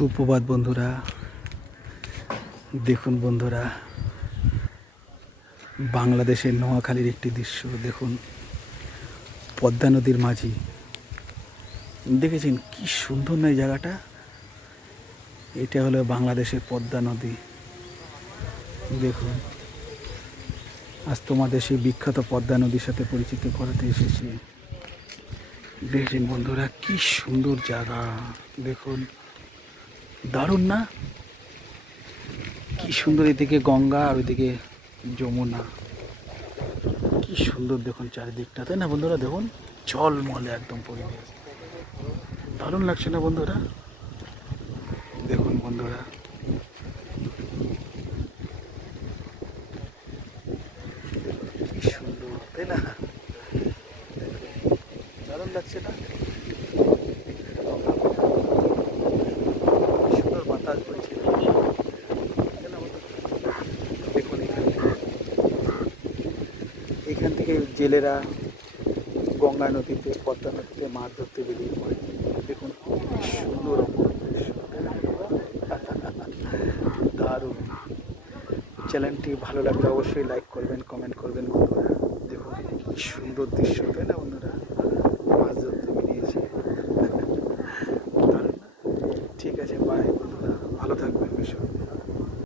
সুপ্রভাত বন্ধুরা। দেখুন বন্ধুরা, বাংলাদেশের নোয়াখালীর একটি দৃশ্য দেখুন। পদ্মা নদীর মাঝি, দেখেছেন কি সুন্দর না এই জায়গাটা? এটা হলো বাংলাদেশের পদ্মা নদী। দেখুন, আজ তোমাদের সেই বিখ্যাত পদ্মা নদীর সাথে পরিচিত করাতে এসেছি। দেখেছেন বন্ধুরা, কি সুন্দর জায়গা। দেখুন, দারুণ না? কি সুন্দর, এদিকে গঙ্গা আর ওইদিকে যমুনা। কি সুন্দর দেখুন চারিদিকটা, তাই না বন্ধুরা? দেখুন, ঝলমলে একদম পরিবেশ, দারুণ লাগছে না বন্ধুরা? দেখুন বন্ধুরা, কি সুন্দর, তাই না? দারুণ লাগছে না? কি সুন্দর বাতাস বইছে, তাই না বন্ধুরা? দেখুন, এখান থেকে জেলেরা গঙ্গা নদীতে, পদ্মা নদীতে মাছ ধরতে বেরিয়ে পড়ে। দেখুন কি সুন্দর অপূর্ব দৃশ্য, তাই না? দারুণ। চ্যানেলটি ভালো লাগলে অবশ্যই লাইক করবেন, কমেন্ট করবেন বন্ধুরা। দেখুন কি সুন্দর দৃশ্য, তাই না বন্ধুরা? মাছ ধরতে বেরিয়েছে, দারুণ না? ঠিক আছে, বাই বন্ধুরা, ভালো থাকবেন ভীষণ।